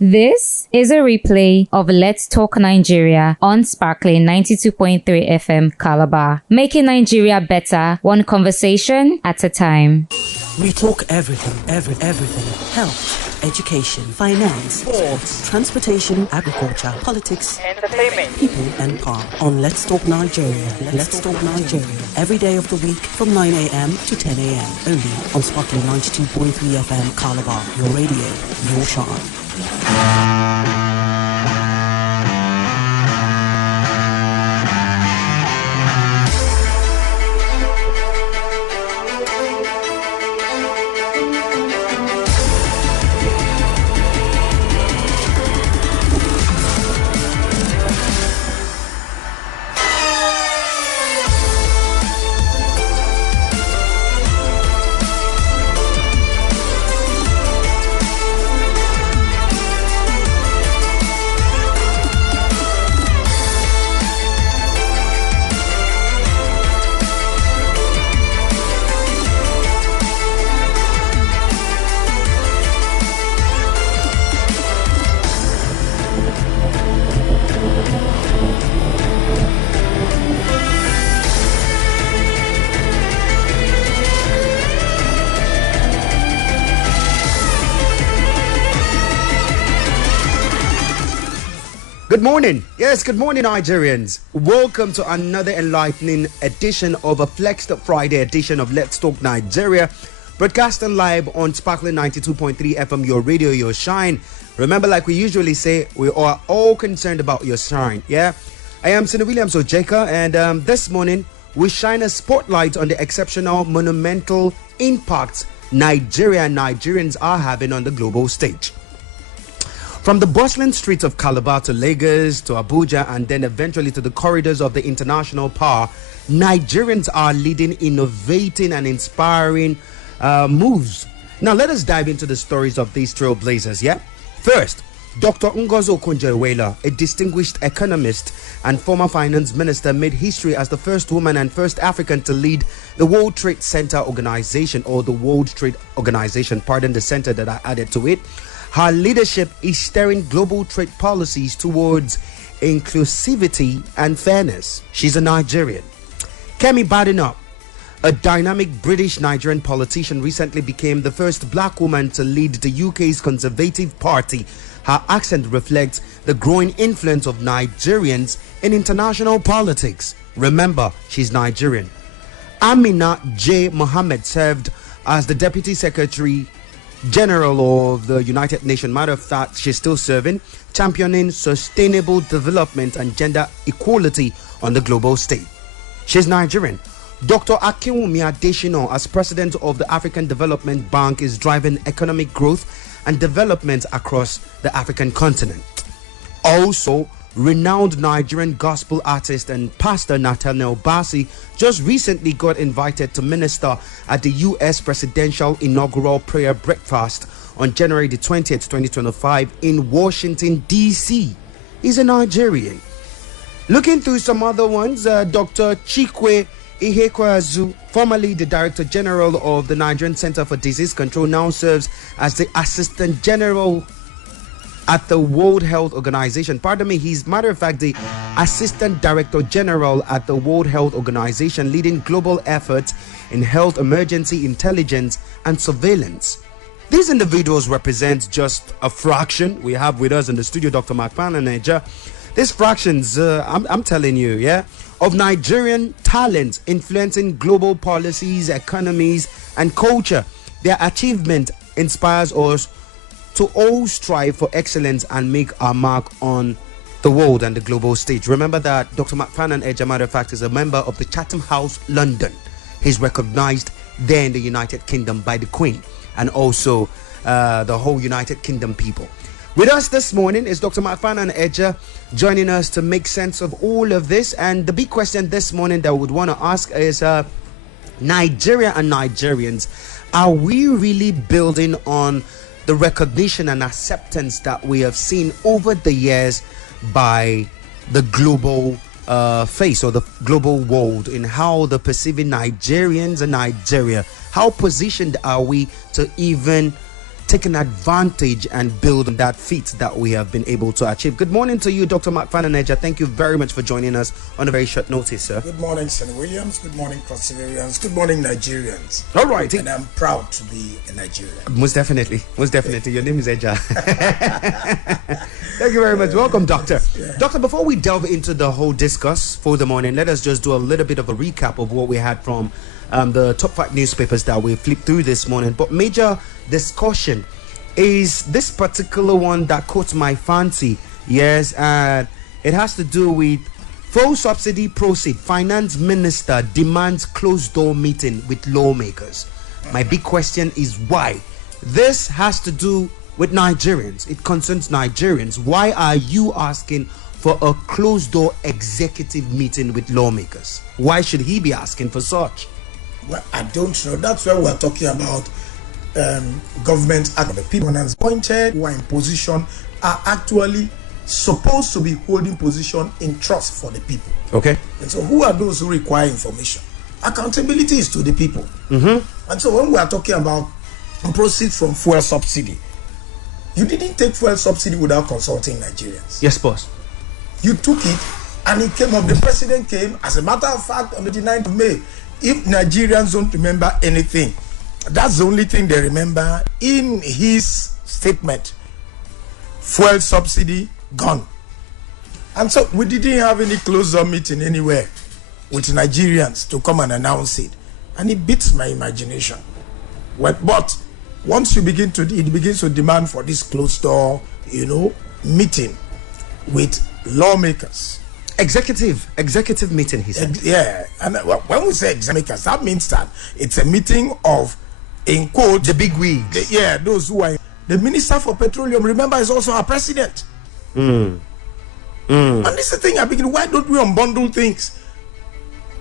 This is a replay of Let's Talk Nigeria on Sparkling 92.3 FM Calabar, making Nigeria better, one conversation at a time. We talk everything. Health, education, finance, sports, transportation, agriculture, politics, entertainment, people and power. On Let's Talk Nigeria. Let's Talk Nigeria. Every day of the week from 9 a.m. to 10 a.m. Only on Sparkling 92.3 FM Calabar. Your radio, your shine. Good morning. Yes, good morning, Nigerians. Welcome to another enlightening edition of a Flexed Friday edition of Let's Talk Nigeria, broadcasting live on Sparkling 92.3 FM, your radio, your shine. Remember, like we usually say, we are all concerned about your shine, yeah? I am Senator Williams Ojeka, and this morning, we shine a spotlight on the exceptional, monumental impact Nigeria and Nigerians are having on the global stage. From the bustling streets of Calabar to Lagos to Abuja and then eventually to the corridors of the international power, Nigerians are leading, innovating and inspiring moves. Now let us dive into the stories of these trailblazers, yeah? First, Dr. Ngozi Okonjo-Iweala, a distinguished economist and former finance minister, made history as the first woman and first African to lead the World Trade Center Organization, or the World Trade Organization, pardon the center that I added to it. Her leadership is steering global trade policies towards inclusivity and fairness. She's a Nigerian. Kemi Badenoch, a dynamic British-Nigerian politician, recently became the first black woman to lead the UK's Conservative Party. Her accent reflects the growing influence of Nigerians in international politics. Remember, she's Nigerian. Amina J. Mohammed served as the Deputy Secretary General of the United Nations. Matter of fact, she's still serving, championing sustainable development and gender equality on the global stage. She's Nigerian. Dr. Akinwumi Adesina, as president of the African Development Bank, is driving economic growth and development across the African continent. Also, renowned Nigerian gospel artist and pastor Nathaniel Bassey just recently got invited to minister at the U.S. presidential inaugural prayer breakfast on January the 20th, 2025 in Washington, D.C. He's a Nigerian. Looking through some other ones, Dr. Chikwe Ihekweazu, formerly the Director General of the Nigerian Center for Disease Control, now serves as the Assistant General at the World Health Organization. Pardon me, he's, matter of fact, the Assistant Director General at the World Health Organization, leading global efforts in health emergency intelligence and surveillance. These individuals represent just a fraction. We have with us in the studio Dr. Mcfarlane Ejah. These fractions, I'm telling you, yeah, of Nigerian talent influencing global policies, economies, and culture. Their achievement inspires us to all strive for excellence and make our mark on the world and the global stage. Remember that Dr. Mcfarlane Ejah, matter of fact, is a member of the Chatham House, London. He's recognized there in the United Kingdom by the Queen and also the whole United Kingdom people. With us this morning is Dr. Mcfarlane Ejah, joining us to make sense of all of this. And the big question this morning that we would want to ask is, Nigeria and Nigerians, are we really building on the recognition and acceptance that we have seen over the years by the global face or the global world in how they're perceiving Nigerians and Nigeria? How positioned are we to even taken advantage and build on that feat that we have been able to achieve. Good morning to you, Dr. Mcfarlane Ejah. Thank you very much for joining us on a very short notice, sir. Good morning, Senator Williams. Good morning, Crossivarians. Good morning, Nigerians. All right. And I'm proud to be a Nigerian. Most definitely. Most definitely. Your name is Ejah. Thank you very much. Welcome, Doctor. Yeah. Doctor, before we delve into the whole discuss for the morning, let us just do a little bit of a recap of what we had from the top 5 newspapers that we flipped through this morning. But major discussion is this particular one that caught my fancy. Yes, and it has to do with full subsidy proceed. Finance minister demands closed door meeting with lawmakers. My big question is why? This has to do with Nigerians. It concerns Nigerians. Why are you asking for a closed door executive meeting with lawmakers? Why should he be asking for such? Well, I don't know. That's why we're talking about government act. The people appointed who are in position are actually supposed to be holding position in trust for the people. Okay. And so who are those who require information? Accountability is to the people. And so when we are talking about proceeds from fuel subsidy, you didn't take fuel subsidy without consulting Nigerians. Yes, boss. You took it and it came up. The president came, as a matter of fact, on the 9th of May. If Nigerians don't remember anything, that's the only thing they remember in his statement. Fuel subsidy gone. And so we didn't have any closed-door meeting anywhere with Nigerians to come and announce it. And it beats my imagination. But once it begins to demand for this closed-door, meeting with lawmakers. Executive meeting, he said. Yeah, and when we say examiners, that means that it's a meeting of, in quote, the big wigs. Those who are. The Minister for Petroleum, remember, is also our president. And this is the thing I begin. Why don't we unbundle things?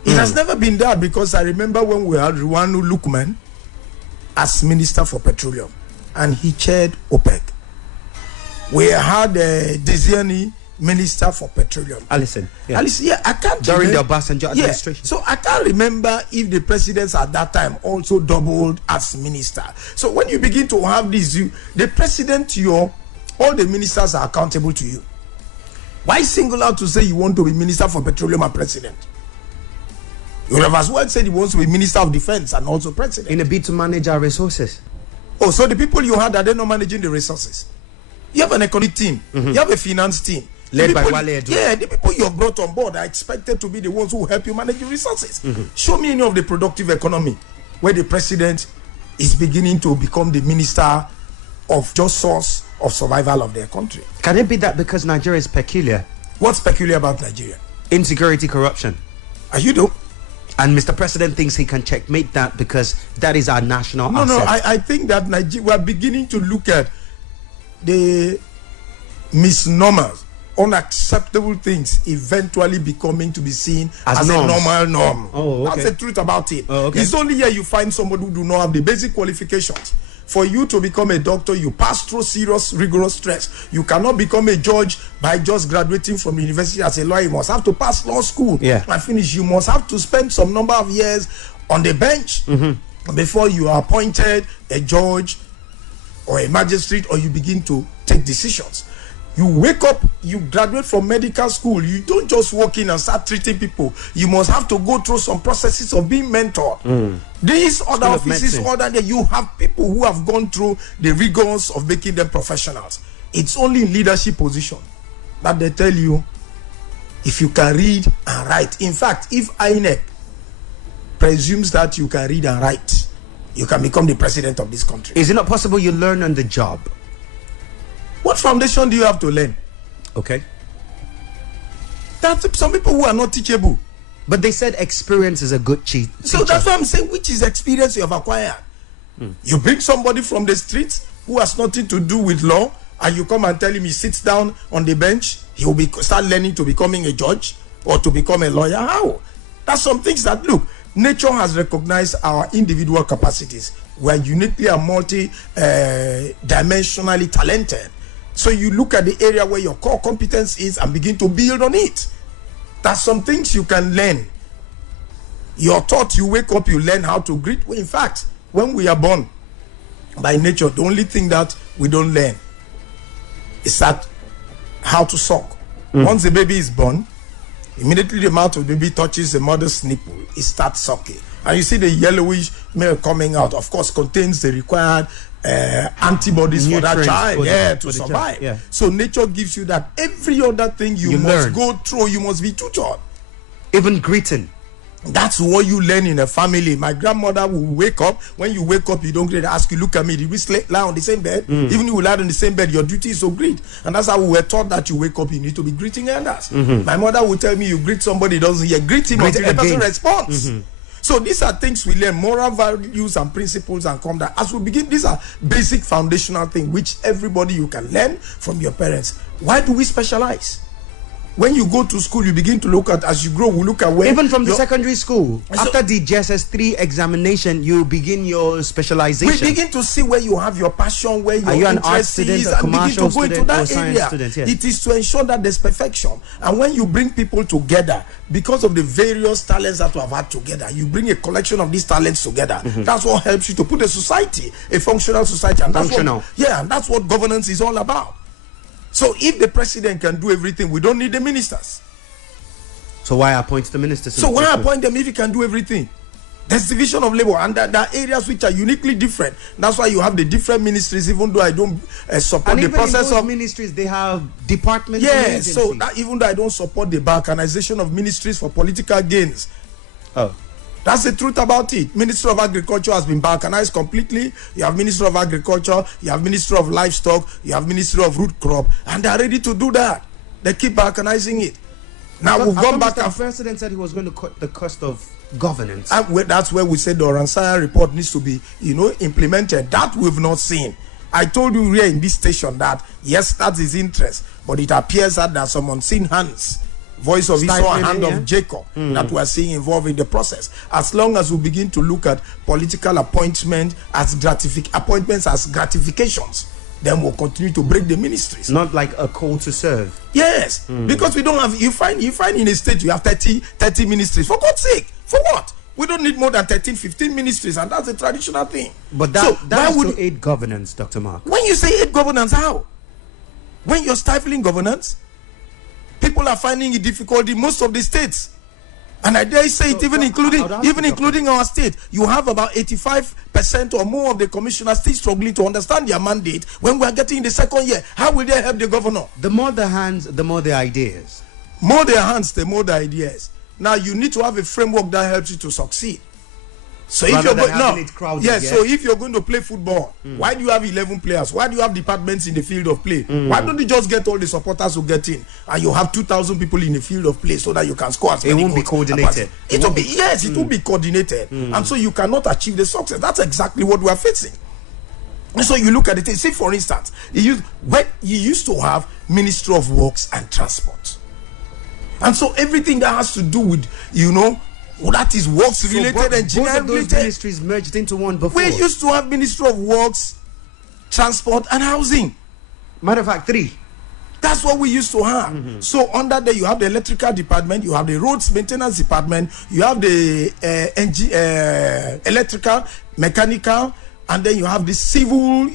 It has never been that, because I remember when we had Ruwanu Lukman as Minister for Petroleum, and he chaired OPEC. We had Desiani, Minister for Petroleum. Alison, I can't during the Obasanjo administration. So I can't remember if the presidents at that time also doubled as minister. So when you begin to have this, the president, all the ministers are accountable to you. Why single out to say you want to be Minister for Petroleum and president? You would have as well said he wants to be Minister of Defense and also president. In a bid to manage our resources. Oh, so the people you had, are they not managing the resources? You have an economic team. You have a finance team. Led by Wale Edu. Yeah, the people you have brought on board are expected to be the ones who help you manage the resources. Show me any of the productive economy where the president is beginning to become the minister of just source of survival of their country. Can it be that because Nigeria is peculiar? What's peculiar about Nigeria? Insecurity, corruption. Are you though? And Mr. President thinks he can checkmate that because that is our national asset. No, I think that we are beginning to look at the misnomers, unacceptable things eventually becoming to be seen as a normal norm. Oh, okay. That's the truth about it. Oh, okay. It's only here you find somebody who do not have the basic qualifications. For you to become a doctor, you pass through serious, rigorous stress. You cannot become a judge by just graduating from university as a lawyer. You must have to pass law school and finish. You must have to spend some number of years on the bench before you are appointed a judge or a magistrate, or you begin to take decisions. You wake up, you graduate from medical school, you don't just walk in and start treating people. You must have to go through some processes of being mentored. These other offices, you have people who have gone through the rigors of making them professionals. It's only in leadership position that they tell you if you can read and write. In fact, if INEC presumes that you can read and write, you can become the president of this country. Is it not possible you learn on the job? What foundation do you have to learn? Okay. That's some people who are not teachable. But they said experience is a good teacher. So that's what I'm saying. Which is experience you have acquired? You bring somebody from the streets who has nothing to do with law, and you come and tell him he sits down on the bench, he will start learning to becoming a judge or to become a lawyer. How? That's some things that, look, nature has recognized our individual capacities. We are uniquely and multi-dimensionally talented. So you look at the area where your core competence is and begin to build on it. There's some things you can learn. You're taught, you wake up, you learn how to greet. In fact, when we are born, by nature, the only thing that we don't learn is that how to suck. Once the baby is born, immediately the mouth of the baby touches the mother's nipple, it starts sucking. And you see the yellowish milk coming out, of course, contains the required antibodies for that child to survive. Yeah. So nature gives you that. Every other thing you must go through, you must be tutored. Even greeting. That's what you learn in a family. My grandmother will wake up. When you wake up, you don't greet. Ask you, look at me. Did we lie on the same bed? Even if you lie on the same bed, your duty is to greet. And that's how we were taught that you wake up, you need to be greeting others. My mother will tell me, you greet somebody, doesn't hear. Greet him until the person responds. So these are things we learn, moral values and principles and conduct. As we begin, these are basic foundational things which everybody you can learn from your parents. Why do we specialize? When you go to school, you begin to look at, as you grow, we look at where... Even from the secondary school, after the JSS3 examination, you begin your specialization. We begin to see where you have your passion, where your interest an art student, is, a and begin to go into that area. Student, yes. It is to ensure that there's perfection. And when you bring people together, because of the various talents that we have had together, you bring a collection of these talents together. That's what helps you to put a society, a functional society. And that's what governance is all about. So if the president can do everything, we don't need the ministers. So why appoint the ministers? So why appoint them if he can do everything? There's division of labor, and there are areas which are uniquely different. That's why you have the different ministries, even though I don't support the process of ministries. They have departments. Yes, so that even though I don't support the balkanization of ministries for political gains. That's the truth about it. Ministry of Agriculture has been balkanized completely. You have Ministry of Agriculture, you have Ministry of Livestock, you have Ministry of Root Crop, and they are ready to do that. They keep balkanizing it. Now we've gone back. The president said he was going to cut the cost of governance. That's where we said the Oransaya report needs to be, implemented. That we've not seen. I told you here in this station that yes, that's his interest, but it appears that there are some unseen hands. Voice of Esau and hand of Jacob that we are seeing involved in the process. As long as we begin to look at political appointments as gratifications, then we'll continue to break the ministries. Not like a call to serve. Yes, because we don't have. You find in a state you have 30 ministries. For God's sake, for what? We don't need more than 13, 15 ministries, and that's the traditional thing. But that is to aid governance, Dr. Mark. When you say aid governance, how? When you're stifling governance, people are finding it difficult in most of the states, and I dare say it, including our state. You have about 85% or more of the commissioners still struggling to understand their mandate. When we are getting in the second year, how will they help the governor? The more the hands, the more the ideas. More their hands, the more the ideas. Now you need to have a framework that helps you to succeed. So if you're so if you're going to play football, why do you have 11 players? Why do you have departments in the field of play? Why don't you just get all the supporters who get in, and you have 2,000 people in the field of play so that you can score as many goals? It won't be coordinated. It will be coordinated, and so you cannot achieve the success. That's exactly what we are facing. And so you look at it. See, for instance, you used to have Ministry of Works and Transport, and so everything that has to do with that is works related, engineering related. Those ministries merged into one before. We used to have Ministry of Works, Transport and Housing. Matter of fact, 3. That's what we used to have. So under there you have the electrical department, you have the roads maintenance department, you have the electrical, mechanical, and then you have the civil,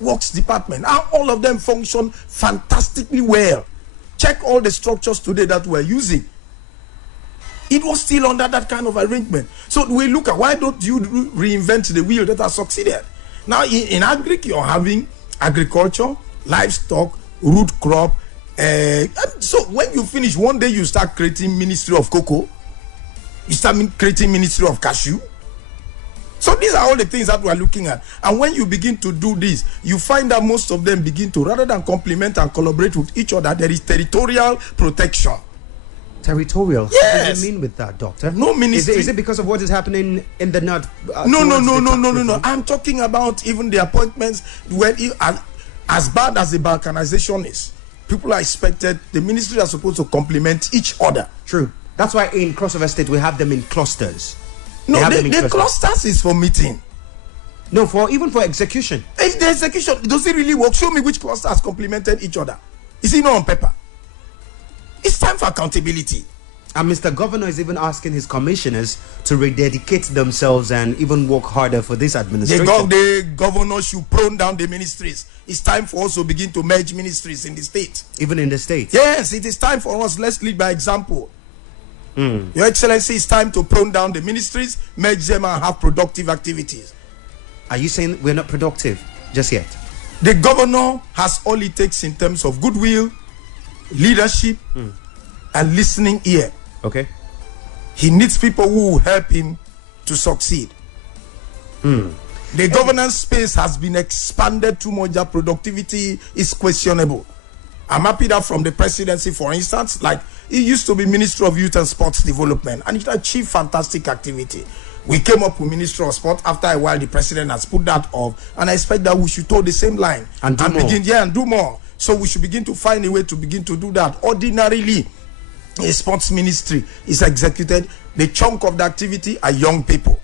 works department. Now all of them function fantastically well. Check all the structures today that we're using. It was still under that kind of arrangement. So we look at, why don't you reinvent the wheel that has succeeded? Now in agric, you're having agriculture, livestock, root crop. And so when you finish, one day you start creating Ministry of Cocoa. You start creating Ministry of Cashew. So these are all the things that we're looking at. And when you begin to do this, you find that most of them begin to, rather than complement and collaborate with each other, there is territorial protection. Territorial? Yes. What do you mean with that, doctor? No ministry. Is it because of what is happening in the north? No. I'm talking about even the appointments when as bad as the balkanization is, people are expected, the ministries are supposed to complement each other. True. That's why in crossover state we have them in clusters. No, the clusters is for meeting. No, even for execution. If the execution, does it really work? Show me which cluster has complemented each other. Is it not on paper? It's time for accountability. And Mr. Governor is even asking his commissioners to rededicate themselves and even work harder for this administration. The governor should prune down the ministries. It's time for us to begin to merge ministries in the state. Even in the state? Yes, it is time for us. Let's lead by example. Your Excellency, it's time to prune down the ministries, merge them and have productive activities. Are you saying we're not productive just yet? The governor has all it takes in terms of goodwill, leadership, and listening ear. Okay. He needs people who will help him to succeed. The governance space has been expanded too much. That productivity is questionable. I'm happy that from the presidency, for instance, like it used to be Ministry of Youth and Sports Development, and it achieved fantastic activity. We came up with Ministry of Sport. After a while, the president has put that off, and I expect that we should toe the same line and do more. So we should begin to find a way to begin to do that. Ordinarily, a sports ministry is executed. The chunk of the activity are young people.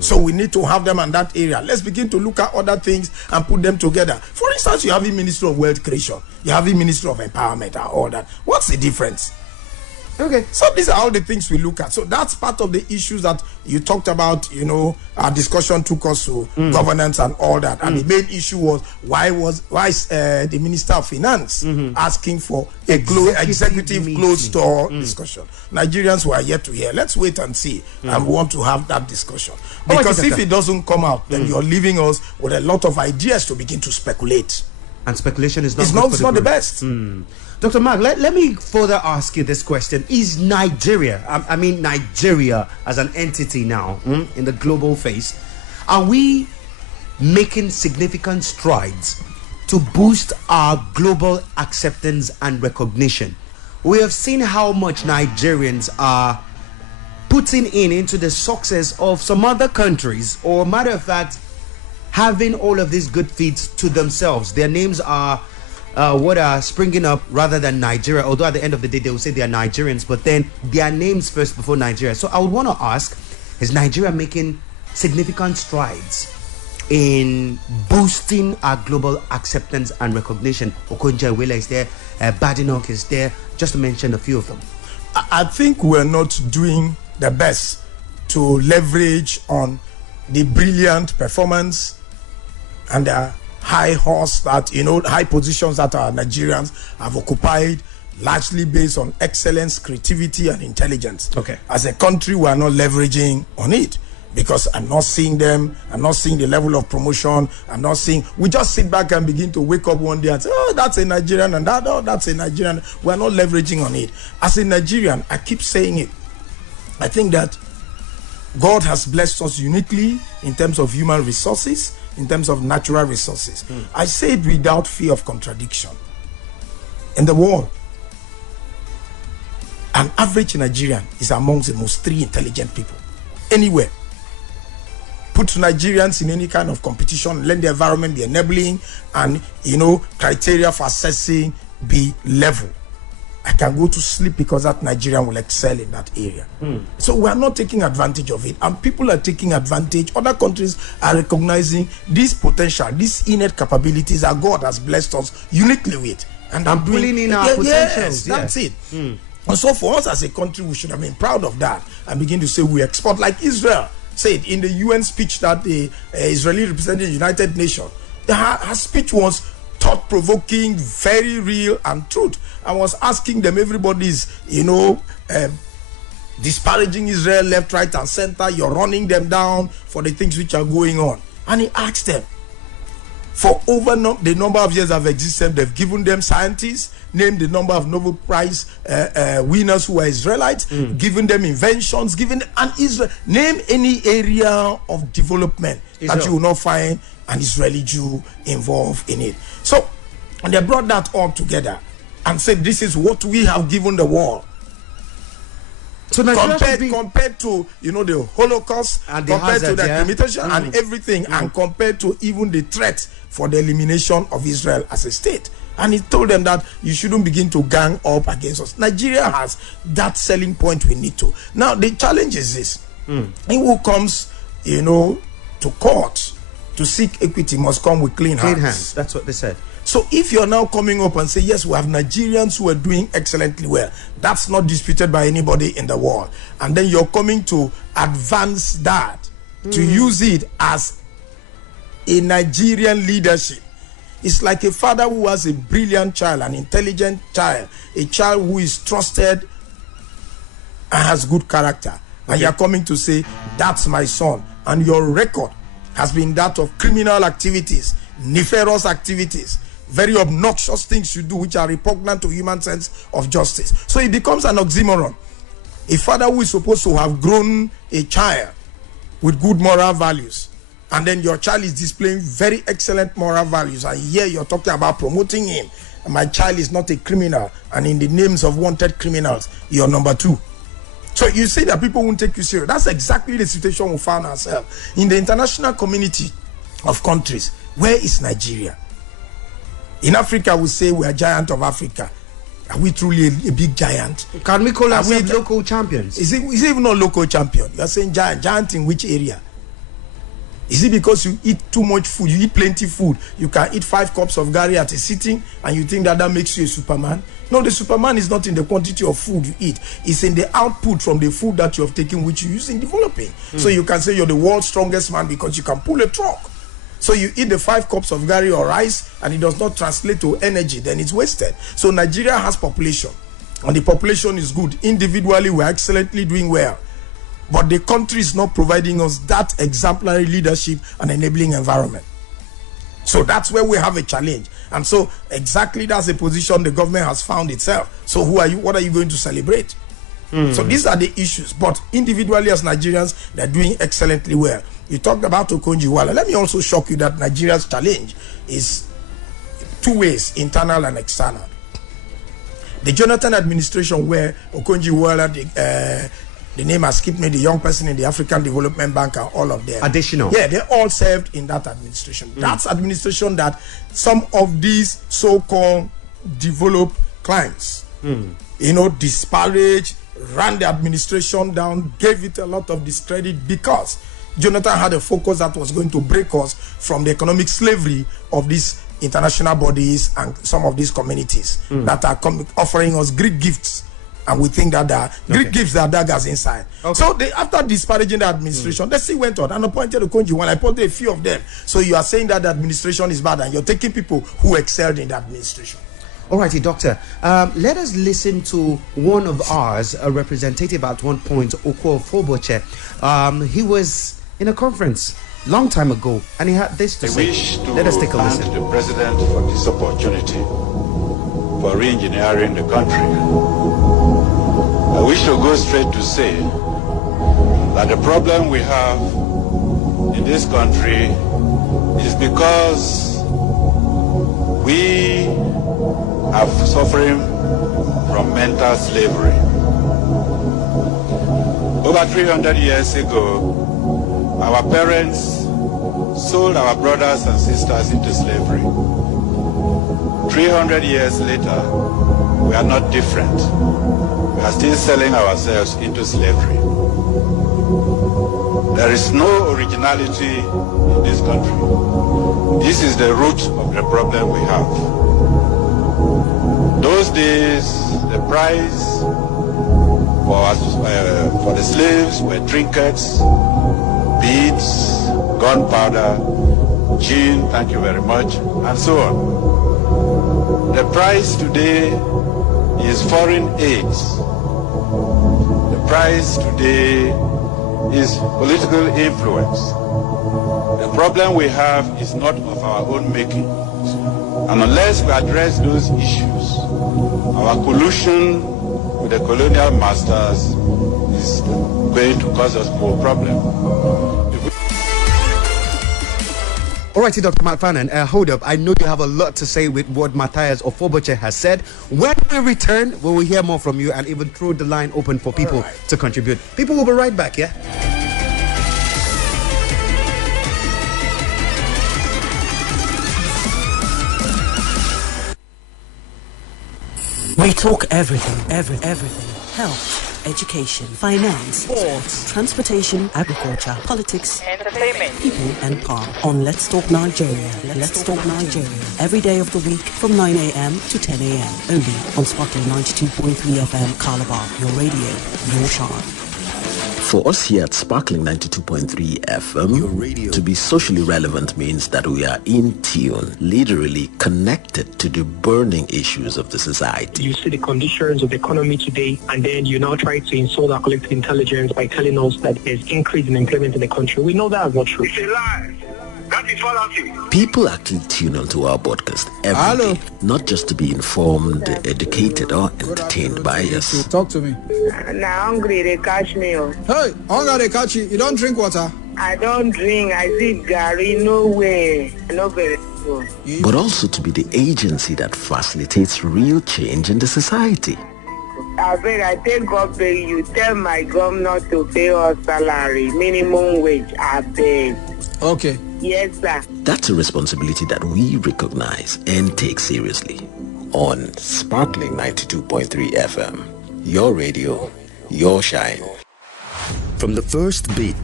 So we need to have them in that area. Let's begin to look at other things and put them together. For instance, you have a Ministry of Wealth Creation, you have a Ministry of Empowerment and all that. What's the difference? Okay. So these are all the things we look at. So that's part of the issues that you talked about. Our discussion took us to governance and all that. And the main issue was why is the Minister of Finance asking for a executive closed door discussion? Nigerians were yet to hear. Let's wait and see. And we want to have that discussion. Because if it doesn't come out, then you're leaving us with a lot of ideas to begin to speculate. And speculation is not the best. Dr. Mark, let me further ask you this question. Is Nigeria, I mean Nigeria as an entity now in the global face, are we making significant strides to boost our global acceptance and recognition? We have seen how much Nigerians are putting into the success of some other countries, or matter of fact, having all of these good feats to themselves. Their names are what are springing up rather than Nigeria, although at the end of the day they will say they are Nigerians, but then their names first before Nigeria. So I would want to ask, is Nigeria making significant strides in boosting our global acceptance and recognition? Okonjo Iweala is there, Badenoch is there, just to mention a few of them. I think we're not doing the best to leverage on the brilliant performance and high horse that, high positions that our Nigerians have occupied, largely based on excellence, creativity, and intelligence. Okay. As a country, we are not leveraging on it because I'm not seeing them. I'm not seeing the level of promotion. We just sit back and begin to wake up one day and say, oh, that's a Nigerian, and that's a Nigerian. We're not leveraging on it. As a Nigerian, I keep saying it. I think that God has blessed us uniquely in terms of human resources, in terms of natural resources. I say it without fear of contradiction. In the world, an average Nigerian is amongst the most 3 intelligent people anywhere. Put Nigerians in any kind of competition, let the environment be enabling, and criteria for assessing be level. I can go to sleep because that Nigerian will excel in that area. So we are not taking advantage of it, and people are taking advantage. Other countries are recognizing this potential, these innate capabilities that God has blessed us uniquely with, and pulling in our potentials. Yes, that's it. And so for us as a country, we should have been proud of that and begin to say we export, like Israel said in the UN speech that the Israeli represented the United Nations. Her speech was thought-provoking, very real and truth. I was asking them, everybody's, disparaging Israel left, right, and center. You're running them down for the things which are going on. And he asked them, for over the number of years I've existed, they've given them scientists, named the number of Nobel Prize winners who are Israelites, given them inventions, name any area of development that you will not find an Israeli Jew involved in it. So, and they brought that all together and said, this is what we have given the world. So compared to the Holocaust, and compared to the limitation and everything, and compared to even the threat for the elimination of Israel as a state. And he told them that you shouldn't begin to gang up against us. Nigeria has that selling point we need to. Now the challenge is this: he who comes, to court to seek equity must come with clean hands. That's what they said. So if you're now coming up and say, yes, we have Nigerians who are doing excellently well, that's not disputed by anybody in the world. And then you're coming to advance that, to use it as a Nigerian leadership. It's like a father who has a brilliant child, an intelligent child, a child who is trusted and has good character. And you're coming to say, that's my son. And your record has been that of criminal activities, nefarious activities, very obnoxious things you do which are repugnant to human sense of justice. So it becomes an oxymoron. A father who is supposed to have grown a child with good moral values, and then your child is displaying very excellent moral values, and here you're talking about promoting him. And my child is not a criminal, and in the names of wanted criminals, you're number 2. So you say that people won't take you serious. That's exactly the situation we found ourselves in the international community of countries. Where is Nigeria? In Africa, we say we are giant of Africa. Are we truly a big giant? Can we call ourselves local champions? Is it even not local champion? You are saying giant. Giant in which area? Is it because you eat too much food? You eat plenty food. You can eat 5 cups of Gary at a sitting, and you think that makes you a Superman? No, the Superman is not in the quantity of food you eat. It's in the output from the food that you have taken, which you use in developing. So you can say you're the world's strongest man because you can pull a truck. So you eat the 5 cups of Gary or rice, and it does not translate to energy, then it's wasted. So Nigeria has population, and the population is good. Individually, we're excellently doing well. But the country is not providing us that exemplary leadership and enabling environment. So that's where we have a challenge. And so exactly that's the position the government has found itself. So who are you? What are you going to celebrate? So these are the issues. But individually as Nigerians, they're doing excellently well. You talked about Okonjo-Iweala. Let me also shock you that Nigeria's challenge is 2 ways, internal and external. The Jonathan administration, where Okonjo-Iweala, the name has skipped me, the young person in the African Development Bank, and all of them. Additional. Yeah, they all served in that administration. That's administration that some of these so-called developed clients, disparaged, ran the administration down, gave it a lot of discredit because Jonathan had a focus that was going to break us from the economic slavery of these international bodies and some of these communities that are offering us Greek gifts. And we think that Greek gifts, there are daggers inside. So after disparaging the administration, they still went on and appointed Okonjo-Iweala. I appointed a few of them. So you are saying that the administration is bad, and you're taking people who excelled in the administration. Alrighty, Doctor. Let us listen to one of ours, a representative at one point, Oko Foboche. He was in a conference long time ago, and he had this to say. Let us take a listen. I wish to thank the President for this opportunity for re-engineering the country. I wish to go straight to say that the problem we have in this country is because we are suffering from mental slavery. Over 300 years ago, our parents sold our brothers and sisters into slavery. 300 years later, we are not different. We are still selling ourselves into slavery. There is no originality in this country. This is the root of the problem we have. Those days, the price for the slaves were trinkets, beads, gunpowder, gin, thank you very much, and so on. The price today is foreign aids. The price today is political influence. The problem we have is not of our own making. And unless we address those issues, our collusion with the colonial masters is going to cause us more problems. Alrighty, Dr. Mcfarlane, hold up. I know you have a lot to say with what Matthias Ofoboche has said. When we return, we will hear more from you and even throw the line open for people to contribute. People will be right back, yeah? We talk everything. Health, education, finance, sports, transportation, agriculture, politics, entertainment, people and power. On Let's Talk Nigeria. Let's Talk Nigeria. Every day of the week from 9 a.m. to 10 a.m. Only on Sparkling 92.3 FM Calabar. Your radio, your charm. For us here at Sparkling 92.3 FM, your radio, to be socially relevant means that we are in tune, literally connected to the burning issues of the society. You see the conditions of the economy today, and then you now try to insult our collective intelligence by telling us that there's increase in employment in the country. We know that is not true. It's a lie. That is fallacy. People actually tune onto our podcast every day, not just to be informed, educated, or entertained by us. Talk to me. Now hungry, they catch me. Hey, hunger, they catch you. You don't drink water? I don't drink. I see Gary. No way. No very good. But also to be the agency that facilitates real change in the society. I beg, I take God pay you. Tell my governor to pay us salary, minimum wage. I beg. Okay. Yes, sir. That's a responsibility that we recognize and take seriously. On Sparkling 92.3 FM, your radio, your shine. From the first beat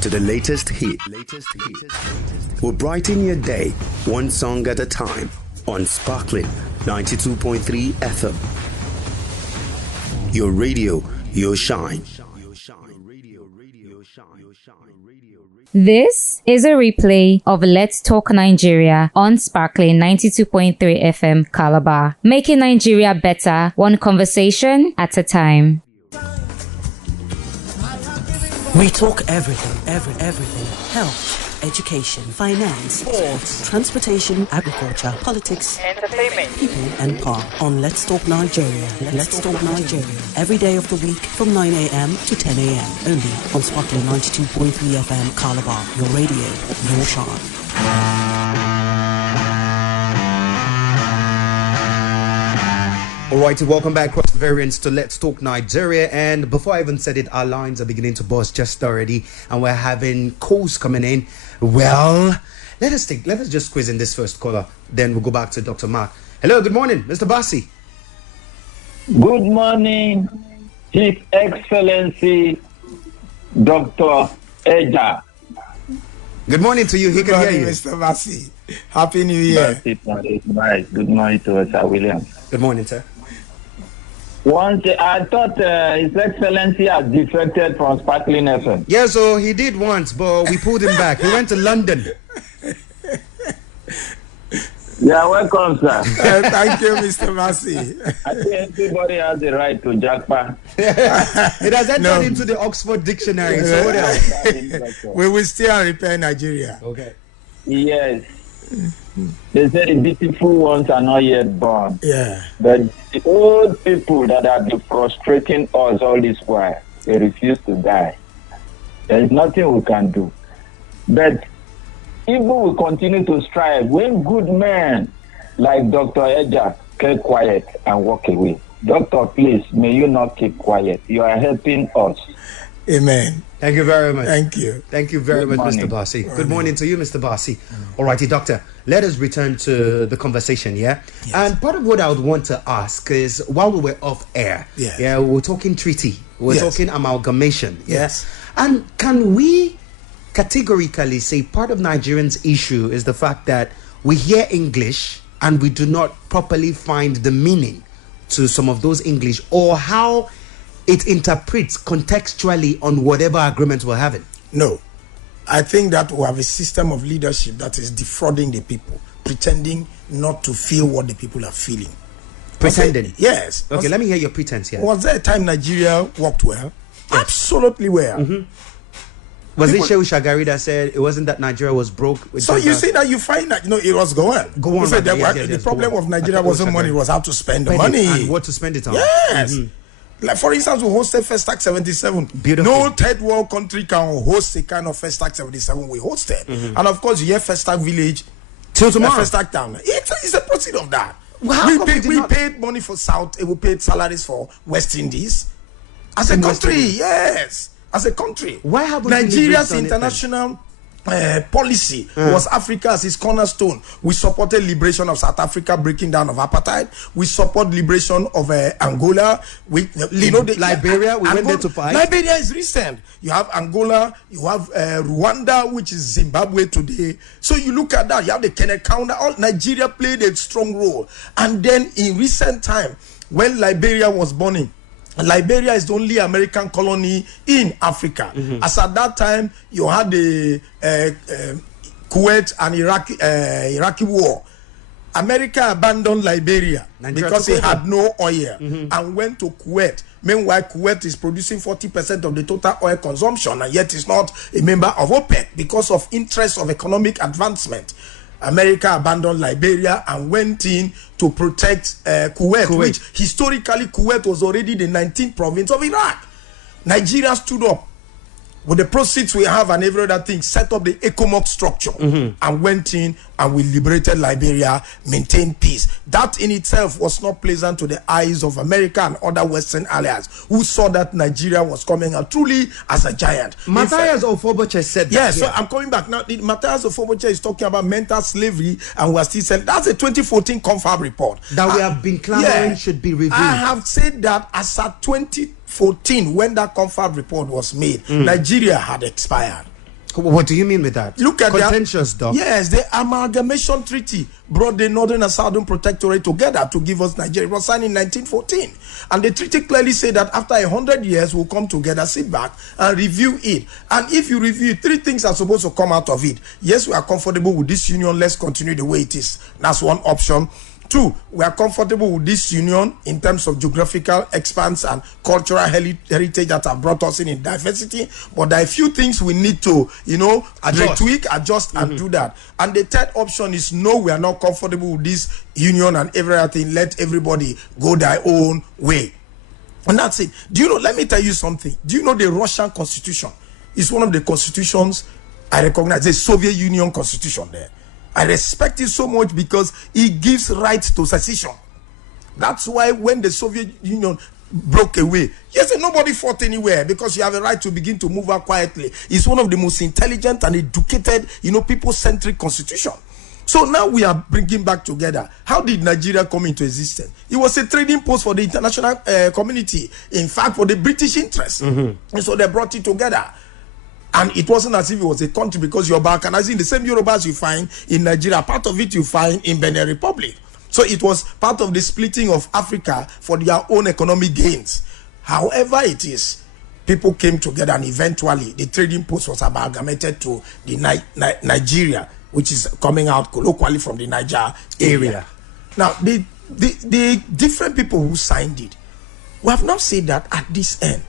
to the latest hit, we'll brighten your day one song at a time on Sparkling 92.3 FM. Your radio, your shine. This is a replay of Let's Talk Nigeria on Sparkling 92.3 FM Calabar, making Nigeria better one conversation at a time. We talk everything. Health, education, finance, sports, transportation, agriculture, politics, entertainment, people and power. On Let's Talk Nigeria. Let's Talk Nigeria. Every day of the week from 9 a.m. to 10 a.m. Only on Sparkling 92.3 FM Calabar. Your radio, your charm. Alrighty, welcome back, cross variants, to Let's Talk Nigeria. And before I even said it, our lines are beginning to burst just already, and we're having calls coming in. Well, let us just squeeze in this first caller, then we'll go back to Dr. Mark. Hello, good morning, Mr. Bassi. Good morning, His Excellency Dr. Ejah. Good morning to you. He can hear you, Mr. Bassi. Happy New Year. Good morning to Sir William. Good morning, sir. Once I thought His Excellency had defected from Sparkling FM. Yeah, so he did once, but we pulled him back. He went to London. Yeah, welcome, sir. Thank you, Mr. Bassi. I think everybody has the right to jackpot. It has entered into the Oxford Dictionary. So what else? We will still repair Nigeria. Okay. Yes. They say the beautiful ones are not yet born. Yeah. But the old people that have been frustrating us all this while, they refuse to die. There is nothing we can do. But if we will continue to strive, when good men like Dr. Ejah keep quiet and walk away. Doctor, please, may you not keep quiet. You are helping us. Amen. Thank you very much. Thank you. Thank you very much, Mr. Bassi. Good morning to you, Mr. Bassi. Alrighty, doctor, let us return to the conversation, yeah? Yes. And part of what I would want to ask is, while we were off air, we're talking treaty, we're talking amalgamation, yes? And can we categorically say part of Nigerians' issue is the fact that we hear English and we do not properly find the meaning to some of those English, or how it interprets contextually on whatever agreement we're having? No. I think that we have a system of leadership that is defrauding the people, pretending not to feel what the people are feeling. Pretending? Yes. Okay, let me hear your pretense here. Was there a time Nigeria worked well? Yes. Absolutely well. Mm-hmm. Was it Shehu Shagari that said it wasn't that Nigeria was broke? So you see that you find that, it was go on. Go on. The problem of Nigeria wasn't money, it was how to spend the money. And what to spend it on. Yes. Mm-hmm. Like, for instance, we hosted Festac 77. Beautiful. No third world country can host a kind of Festac 77 we hosted. Mm-hmm. And of course, you hear Festac Village till tomorrow. Festac Town. It's a proceed of that. Well, we paid money for South, we paid salaries for West Indies. As a country, yes. As a country. Why haven't Nigeria's international policy was Africa as its cornerstone. We supported liberation of South Africa, breaking down of apartheid. We support liberation of Angola. Liberia, we went there to fight. Liberia is recent. You have Angola, you have Rwanda, which is Zimbabwe today. So you look at that, you have the Kenneth Kaunda. All Nigeria played a strong role. And then in recent time, when Liberia was burning, Liberia is the only American colony in Africa. As at that time, you had the Kuwait and Iraqi war. America abandoned Liberia because it had no oil and went to Kuwait. Meanwhile, Kuwait is producing 40% of the total oil consumption, and yet is not a member of OPEC because of interests of economic advancement. America abandoned Liberia and went in to protect Kuwait, which historically Kuwait was already the 19th province of Iraq. Nigeria stood up with the proceeds we have and every other thing, set up the ECOMOG structure and went in and we liberated Liberia, maintained peace. That in itself was not pleasant to the eyes of America and other Western allies who saw that Nigeria was coming out truly as a giant. Matthias Ofoboche said that. Yes, so I'm coming back. Now, Matthias Ofoboche is talking about mental slavery and we're still saying that's a 2014 Confab report. That we have been clamoring should be reviewed. I have said that as at 2014, when that Confab report was made, Nigeria had expired. What do you mean with that? Look at contentious, though. Yes, the Amalgamation Treaty brought the Northern and Southern Protectorate together to give us Nigeria. It was signed in 1914. And the treaty clearly said that after 100 years, we'll come together, sit back, and review it. And if you review it, 3 things are supposed to come out of it. Yes, we are comfortable with this union. Let's continue the way it is. That's one option. 2, we are comfortable with this union in terms of geographical expanse and cultural heritage that have brought us in diversity. But there are a few things we need to, retweak, adjust, and do that. And the third option is no, we are not comfortable with this union and everything. Let everybody go their own way. And that's it. Do you know, let me tell you something. Do you know the Russian constitution is one of the constitutions I recognize, the Soviet Union constitution there. I respect it so much because it gives right to secession. That's why when the Soviet Union broke away, yes, nobody fought anywhere because you have a right to begin to move out quietly. It's one of the most intelligent and educated, people-centric constitution. So now we are bringing back together. How did Nigeria come into existence? It was a trading post for the international community. In fact, for the British interest. And so they brought it together. And it wasn't as if it was a country because you're balkanizing the same Yorubas you find in Nigeria. Part of it you find in Benin Republic. So it was part of the splitting of Africa for their own economic gains. However it is, people came together and eventually the trading post was amalgamated to the Nigeria, which is coming out colloquially from the Niger area. Now, the different people who signed it, we have now said that at this end,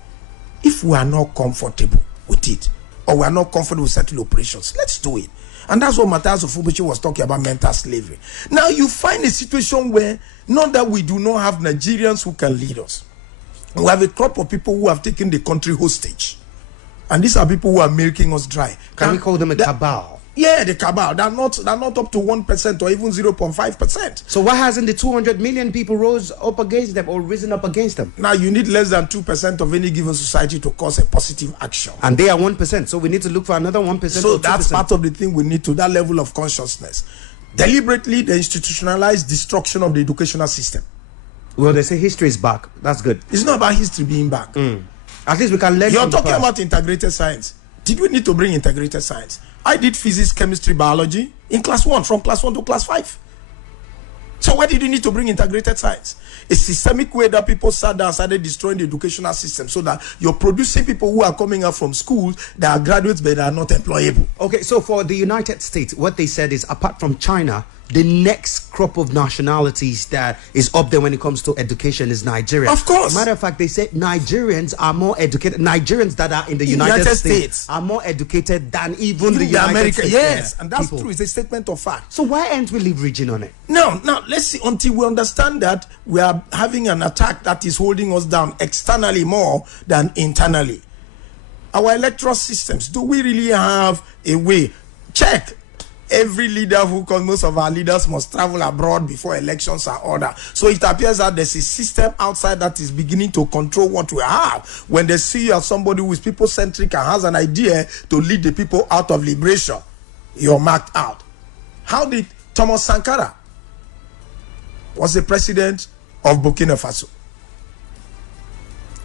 if we are not comfortable with it, or we are not comfortable with certain operations, let's do it. And that's what Matthias Ofoboche was talking about, mental slavery. Now you find a situation where, not that we do not have Nigerians who can lead us. We have a crop of people who have taken the country hostage. And these are people who are milking us dry. Can we call them a cabal? Yeah, the cabal. They're not up to 1% or even 0.5%. So why hasn't the 200 million people rose up against them or risen up against them? Now you need less than 2% of any given society to cause a positive action. And they are 1%. So we need to look for another 1%. So that's part of the thing we need to, that level of consciousness. Deliberately, the institutionalized destruction of the educational system. Well, they say history is back. That's good. It's not about history being back. At least we can learn. You're talking about integrated science. Did we need to bring integrated science? I did physics, chemistry, biology in class 1, from class 1 to class 5. So why did you need to bring integrated science? A systemic way that people sat down and started destroying the educational system so that you're producing people who are coming out from schools that are graduates but are not employable. Okay, so for the United States, what they said is, apart from China, the next crop of nationalities that is up there when it comes to education is Nigeria. Of course. Matter of fact, they say Nigerians are more educated. Nigerians that are in the United States are more educated than even the United States. Yes, and that's true. It's a statement of fact. So why aren't we leveraging on it? No, let's see, until we understand that we are having an attack that is holding us down externally more than internally. Our electoral systems, do we really have a way? Check. every leader who comes, most of our leaders must travel abroad before elections are ordered. So it appears that there's a system outside that is beginning to control what we have. When they see you as somebody who is people-centric and has an idea to lead the people out of liberation, you're marked out. How did Thomas Sankara was the president of Burkina Faso?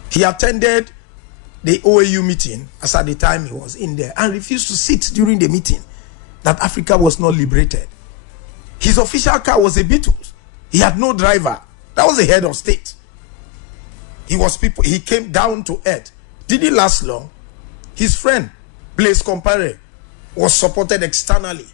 He attended the OAU meeting as at the time he was in there and refused to sit during the meeting that Africa was not liberated. His official car was a Beetle. He had no driver. That was the head of state. He came down to earth. Did it last long? His friend, Blaise Compaoré, was supported externally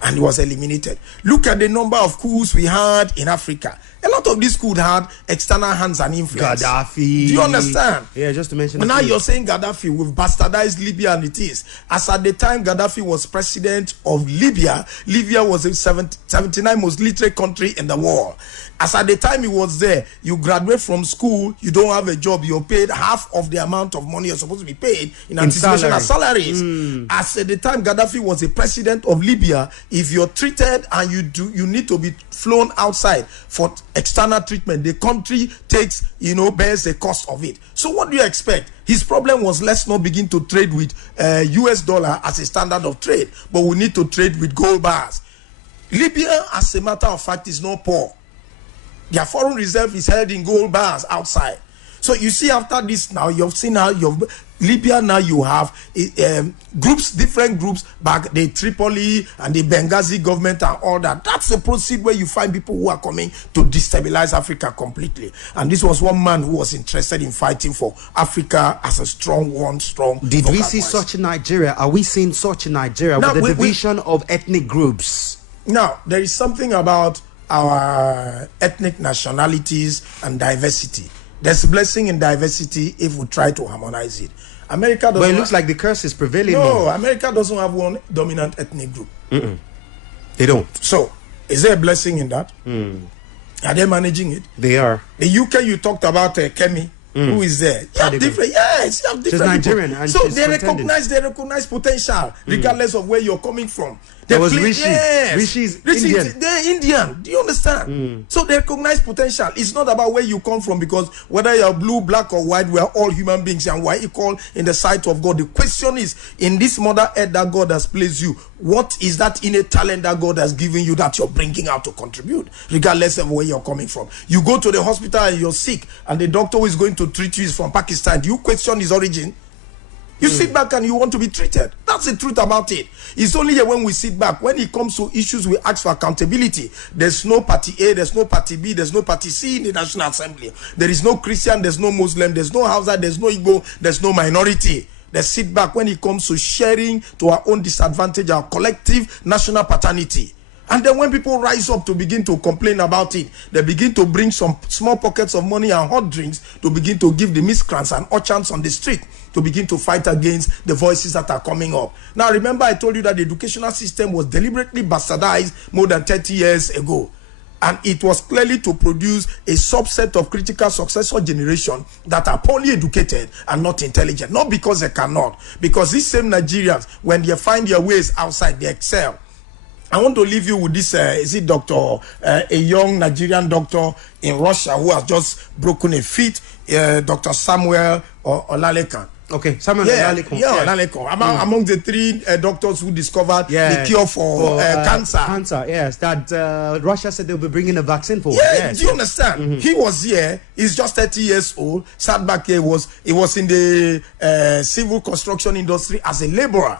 and he was eliminated. Look at the number of coups we had in Africa. A lot of these coups had external hands and influence. Gaddafi. Do you understand? Yeah, just to mention. But now you're saying Gaddafi, we've bastardized Libya, and it is. As at the time Gaddafi was president of Libya, Libya was the 79th most literate country in the world. As at the time he was there, you graduate from school, you don't have a job, you're paid half of the amount of money you're supposed to be paid in anticipation of salaries. As at the time Gaddafi was the president of Libya, if you're treated and you need to be flown outside for external treatment, the country takes, bears the cost of it. So what do you expect? His problem was, let's not begin to trade with US dollar as a standard of trade, but we need to trade with gold bars. Libya, as a matter of fact, is not poor. Their foreign reserve is held in gold bars outside. So you see, after this now, you've seen how Libya now you have groups, different groups, back the Tripoli and the Benghazi government and all that. That's the proceed where you find people who are coming to destabilize Africa completely. And this was one man who was interested in fighting for Africa as a strong. Did we see such in Nigeria? Are we seeing such in Nigeria with the division of ethnic groups? Now, there is something about our ethnic nationalities and diversity. There's blessing in diversity if we try to harmonize it. America doesn't. But it looks like the curse is prevailing. No, America doesn't have one dominant ethnic group. They don't. So, is there a blessing in that? Are they managing it? They are. The UK, you talked about Kemi. Who is there? You have different, yes, you have different. She's Nigerian, and so she's they recognize potential, regardless of where you're coming from. There was Rishi. Rishi's Indian. They're Indian. Do you understand? So they recognize potential. It's not about where you come from, because whether you're blue, black, or white, we are all human beings and we're equal in the sight of God. The question is, in this mother earth that God has placed you, what is that innate talent that God has given you that you're bringing out to contribute, regardless of where you're coming from? You go to the hospital and you're sick, and the doctor who is going to treat you is from Pakistan. Do you question his origin? You sit back and you want to be treated. That's the truth about it. It's only here when we sit back. When it comes to issues, we ask for accountability. There's no party A, there's no party B, there's no party C in the National Assembly. There is no Christian, there's no Muslim, there's no Hausa, there's no Igbo, there's no minority. Let's sit back when it comes to sharing to our own disadvantage, our collective national paternity. And then when people rise up to begin to complain about it, they begin to bring some small pockets of money and hot drinks to begin to give the miscreants and urchins on the street to begin to fight against the voices that are coming up. Now, remember I told you that the educational system was deliberately bastardized more than 30 years ago. And it was clearly to produce a subset of critical successor generation that are poorly educated and not intelligent. Not because they cannot, because these same Nigerians, when they find their ways outside, they excel. I want to leave you with this, a young Nigerian doctor in Russia who has just broken a feat, Dr. Samuel Olalekan. Okay, Samuel Olalekan. Yeah, Olalekan. Among the three doctors who discovered the cure for cancer. Cancer, yes. That Russia said they'll be bringing a vaccine for. Yeah, yes. do you understand? He was here. He's just 30 years old. Sat back here. He was in the civil construction industry as a laborer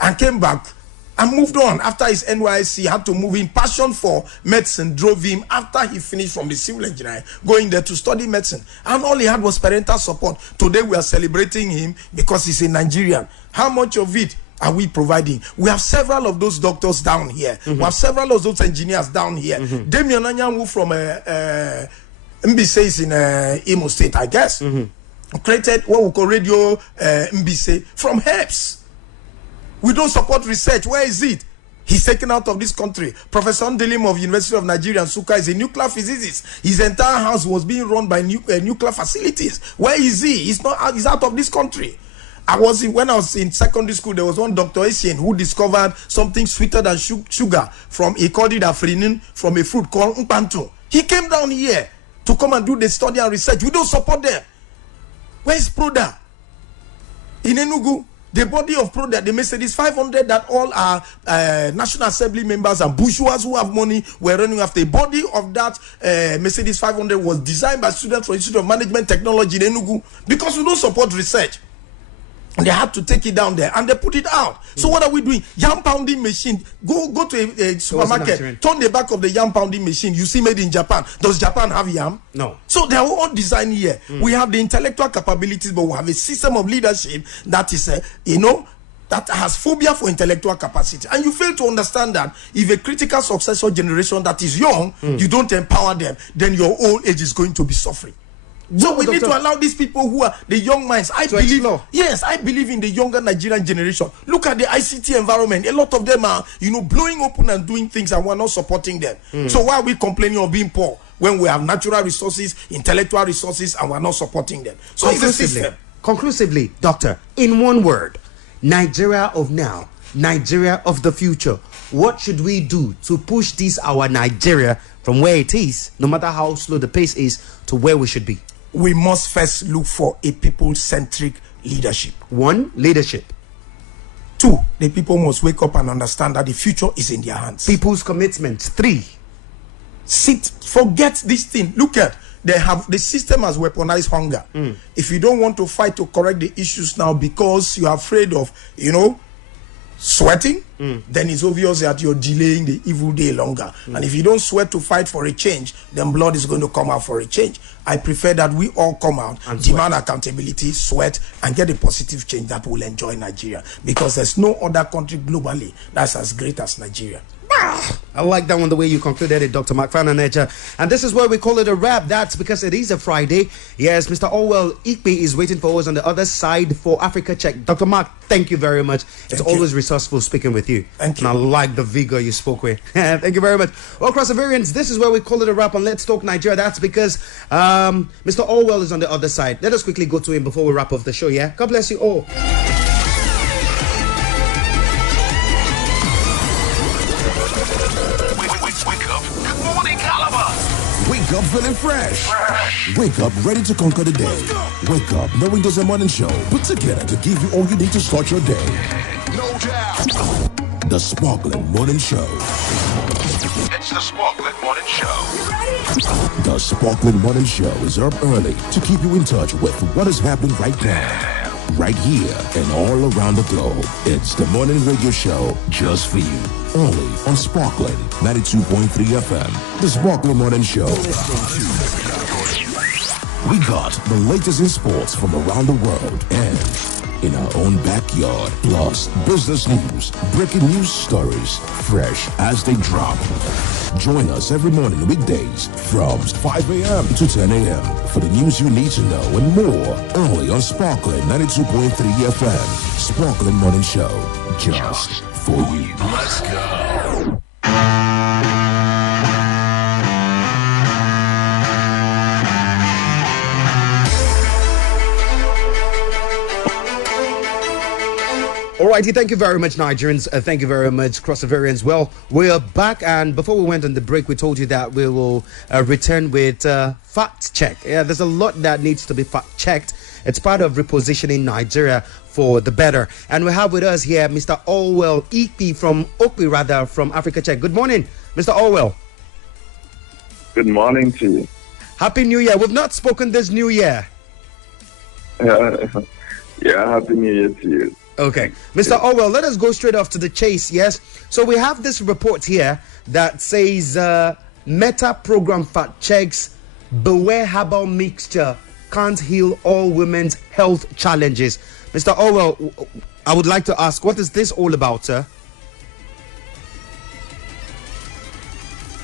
and came back and moved on. After his NYSC, he had to move in. Passion for medicine drove him, after he finished from the civil engineering, going there to study medicine. And all he had was parental support. Today we are celebrating him because he's a Nigerian. How much of it are we providing? We have several of those doctors down here. We have several of those engineers down here. Damian Anyanwu from Mbise is in Imo State, I guess. Created what we call Radio Mbise from herbs. We don't support research. Where is it? He's taken out of this country. Professor Ndelim of University of Nigeria, Nsukka, is a nuclear physicist. His entire house was being run by nuclear facilities. Where is he? He's out of this country. When I was in secondary school, there was one Dr. Essien who discovered something sweeter than sugar he called it afrinin, from a fruit called mpantu. He came down here to come and do the study and research. We don't support them. Where's Proda? In Enugu, the body of Proda, the Mercedes 500 that all are National Assembly members and bourgeois who have money were running after. The body of that Mercedes 500 was designed by students from Institute of Management Technology in Enugu, because we don't support research. They had to take it down there and they put it out. So what are we doing? Yam pounding machine. Go to a supermarket, turn the back of the yam pounding machine. You see made in Japan. Does Japan have yam? No. So they are all designed here. We have the intellectual capabilities, but we have a system of leadership that is, that has phobia for intellectual capacity. And you fail to understand that if a critical successor generation that is young, you don't empower them, then your old age is going to be suffering. So we need to allow these people who are the young minds. I believe in the younger Nigerian generation. Look at the ICT environment. A lot of them are, blowing open and doing things, and we're not supporting them. So why are we complaining of being poor when we have natural resources, intellectual resources, and we're not supporting them? So it's a system. Conclusively, Doctor, in one word, Nigeria of now, Nigeria of the future. What should we do to push this our Nigeria from where it is, no matter how slow the pace is, to where we should be? We must first look for a people-centric leadership. 1, leadership. 2, the people must wake up and understand that the future is in their hands. People's commitment. 3, forget this thing. Look at, the system has weaponized hunger. If you don't want to fight to correct the issues now because you are afraid of, sweating, then it's obvious that you're delaying the evil day longer. And if you don't sweat to fight for a change, then blood is going to come out for a change. I prefer that we all come out and demand accountability, sweat, and get a positive change that will enjoy Nigeria, because there's no other country globally that's as great as Nigeria. I like that one, the way you concluded it, Dr. Mcfarlane Ejah. And this is where we call it a wrap. That's because it is a Friday. Yes, Mr. Orwell Ikpe is waiting for us on the other side for Africa Check. Dr. Mark, thank you very much. It's always resourceful speaking with you. Thank you. And I like the vigor you spoke with. Thank you very much. Well, Crossoverians, this is where we call it a wrap on Let's Talk Nigeria. That's because Mr. Orwell is on the other side. Let us quickly go to him before we wrap up the show, yeah? God bless you all. Wake up feeling fresh. Wake up ready to conquer the day. Wake up knowing there's a morning show put together to give you all you need to start your day. No doubt. The Sparkling Morning Show. It's the Sparkling Morning Show. The Sparkling Morning Show is up early to keep you in touch with what is happening right now, right here, and all around the globe. It's the morning radio show just for you. Only on Sparkling 92.3 FM. The Sparkling Morning Show. We got the latest in sports from around the world and in our own backyard. Plus, business news, breaking news stories, fresh as they drop. Join us every morning weekdays from 5 a.m. to 10 a.m. for the news you need to know and more. Only on Sparkling 92.3 FM. Sparkling Morning Show. Just for you. Let's go. Alrighty, thank you very much, Nigerians. Thank you very much, Crossoverians. Well, we are back, and before we went on the break, we told you that we will return with fact check. Yeah, there's a lot that needs to be fact checked. It's part of repositioning Nigeria for the better. And we have with us here Mr. Orwell Ikpe from Africa Check. Good morning, Mr. Orwell. Good morning to you. Happy New Year. We've not spoken this New Year. Yeah, Happy New Year to you. Okay. Mr. Orwell, let us go straight off to the chase, yes? So we have this report here that says Meta program fact checks, beware herbal mixture can't heal all women's health challenges. Mr. Orwell, I would like to ask, what is this all about, sir?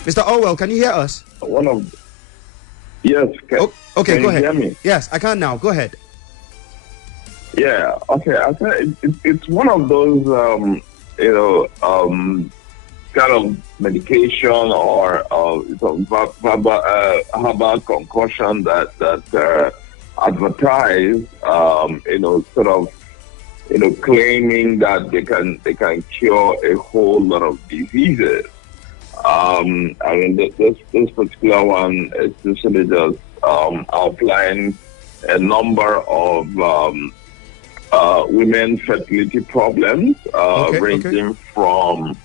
Mr. Orwell, can you hear us? Yes. Okay, can go you ahead. Hear me? Yes, I can now. Go ahead. Yeah. Okay. I think it's one of those, kind of medication or herbal concoction that advertise, sort of claiming that they can cure a whole lot of diseases. I mean, this particular one essentially just outline a number of women's fertility problems, ranging from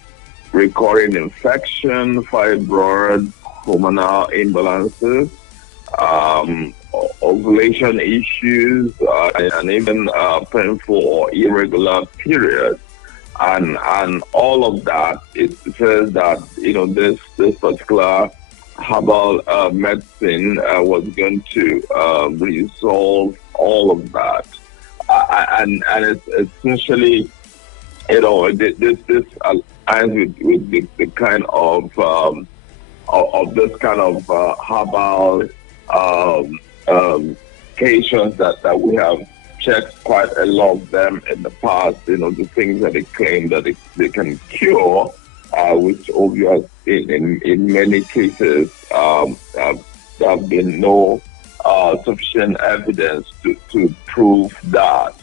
recurring infection, fibroid, hormonal imbalances, ovulation issues, and even painful or irregular periods. And all of that, it says that, this particular herbal medicine was going to resolve all of that. And it's essentially, this aligns with the kind of this kind of herbal patients that we have checked quite a lot of them in the past, the things that they claim that they can cure, which obviously in many cases there have been no sufficient evidence to prove that.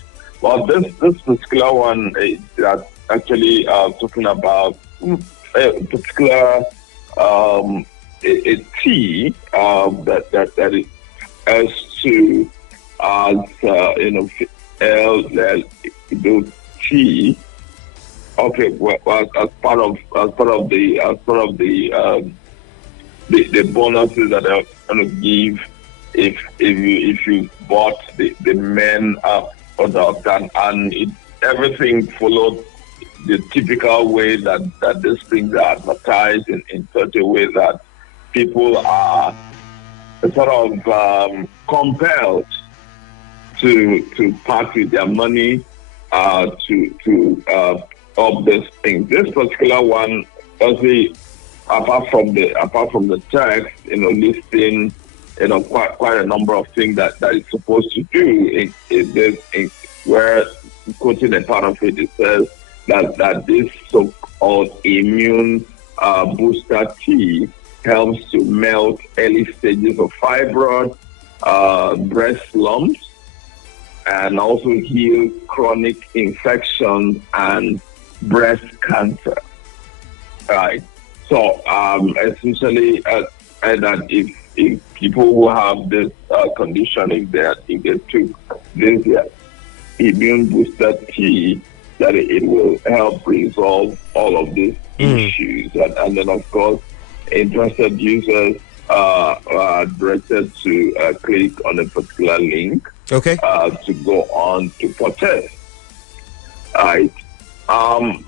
But this particular one that's actually talking about a particular a tea that it has to tea. Okay, well, as part of the bonuses that I'm going to give if you bought the men product and everything followed the typical way that these things are advertised in such a way that people are sort of compelled to part with their money to up this thing. This particular one, obviously, apart from the text, listing, quite a number of things that it's supposed to do. Where quoting a part of it, it says that this so-called immune booster tea helps to melt early stages of fibroid, breast lumps, and also heal chronic infections and breast cancer. Right. So essentially, that if people who have this condition, if they took this immune booster tea, that it will help resolve all of these issues, and then of course, interested users are directed to click on a particular link to go on to purchase. Right. And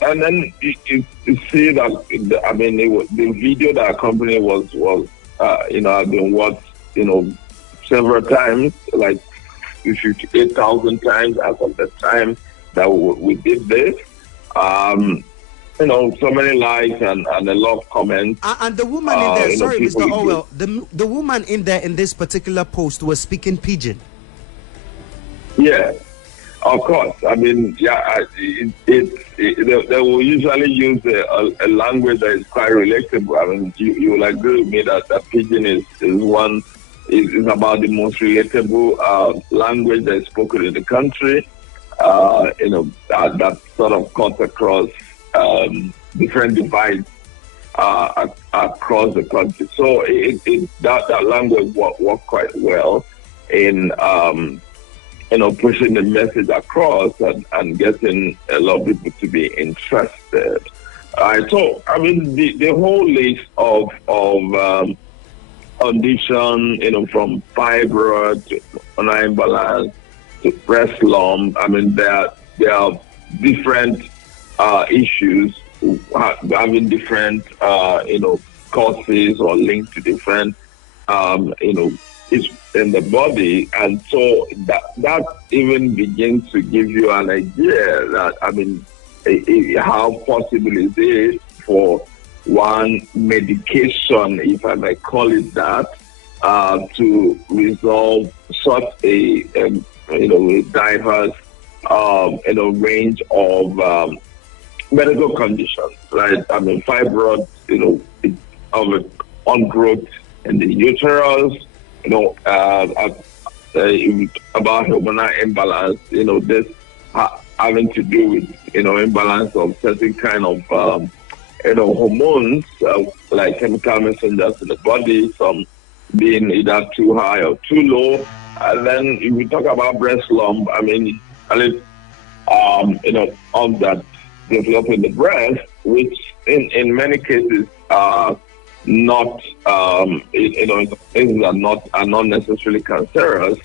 then you see that the video that accompanied was I've been watched several times, like 58,000 times as of the time that we did this. So many likes and a lot of comments. And the woman in there, sorry, Mr. Orwell, the woman in there in this particular post was speaking pidgin. Yeah, of course. I mean, they will usually use a language that is quite relatable. I mean, you will agree with me that pidgin is about the most relatable language that is spoken in the country. That sort of cuts across different divides across the country. So that language worked quite well in pushing the message across and getting a lot of people to be interested. So I mean the whole list of condition, from fibroid to hormonal imbalance to breast lump. I mean there are different issues having different causes or linked to different in the body, and so that even begins to give you an idea that how possible is it for one medication, if I may call it that, to resolve such a diverse range of medical conditions, right? I mean, fibroid, of on growth in the uterus, about hormonal imbalance, this having to do with, imbalance of certain kind of, hormones, like chemical messengers in the body, some being either too high or too low. And then if we talk about breast lump, I mean, on that develop in the breast, which in many cases are not, are not necessarily cancerous.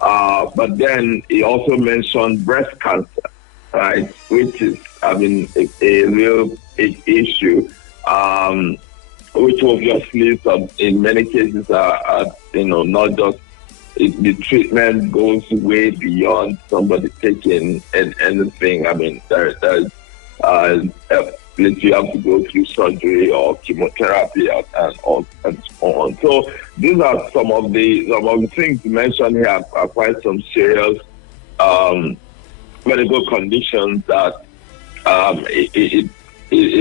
But then he also mentioned breast cancer, right? Which is, a real big issue, which obviously in many cases are not just the treatment goes way beyond somebody taking anything. I mean, there's you have to go through surgery or chemotherapy and so on. So these are some of the things mentioned here are quite some serious medical conditions that it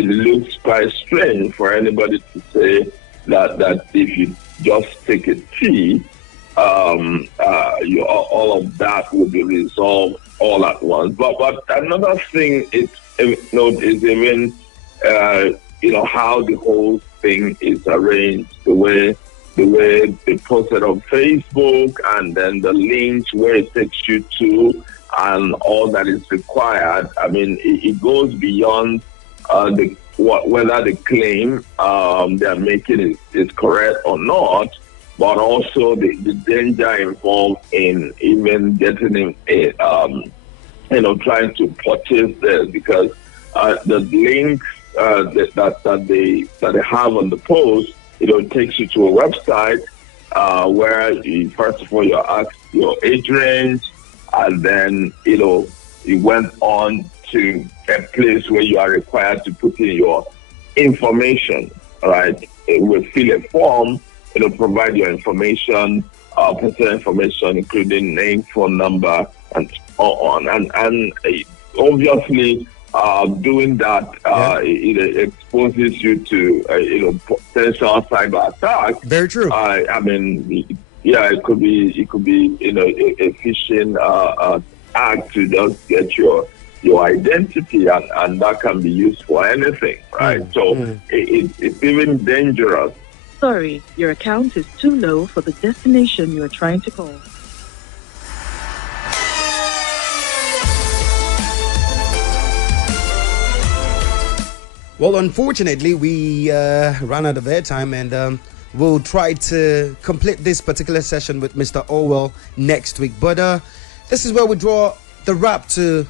looks quite strange for anybody to say that if you just take a tea, all of that will be resolved all at once. But another thing is even how the whole thing is arranged, the way they posted on Facebook, and then the links where it takes you to, and all that is required. I mean, it goes beyond whether the claim they're making is correct or not, but also the danger involved in even getting trying to purchase this, because the links that they have on the post, it takes you to a website where first of all you're asked your age range, and then you went on to a place where you are required to put in your information, right? It will fill a form. It'll provide your information, personal information, including name, phone number, and so on. And obviously, doing that, it exposes you to potential cyber attack. Very true. It could be a phishing act to just get your identity, and that can be used for anything, right? So it's even dangerous. Sorry, your account is too low for the destination you are trying to call. Well, unfortunately, we ran out of airtime, and we'll try to complete this particular session with Mr. Orwell next week. But this is where we draw the wrap to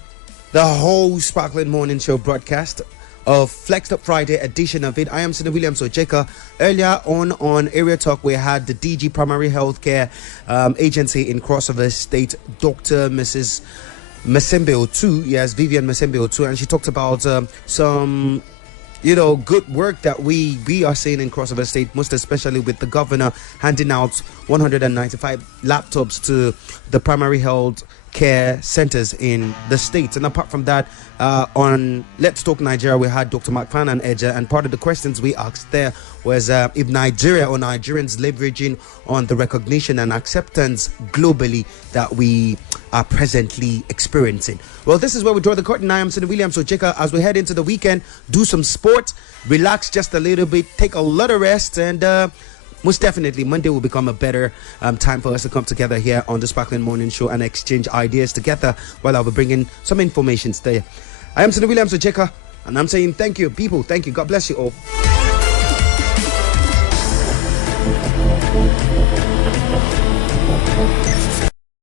the whole Sparkling Morning Show broadcast of Flexed Up Friday edition of it. I am Senator Williams Ojeka. Earlier on Area Talk, we had the DG Primary Healthcare Agency in Crossover State, Dr. Mrs. Masembe Otu, yes, Vivian Masembe Otu, and she talked about some good work that we are seeing in Crossover State, most especially with the governor handing out 195 laptops to the primary health care centers in the state. And apart from that, on Let's Talk Nigeria, we had Dr. Mcfarlane Ejah, and part of the questions we asked there was if Nigeria or Nigerians leveraging on the recognition and acceptance globally that we are presently experiencing. Well, this is where we draw the curtain. I am Senator Williams Ojeka. As we head into the weekend, do some sport, relax just a little bit, take a lot of rest, and most definitely, Monday will become a better time for us to come together here on the Sparkling Morning Show and exchange ideas together while I'll be bringing some information there. I am Senator Williams Ojeka, and I'm saying thank you, people. Thank you. God bless you all.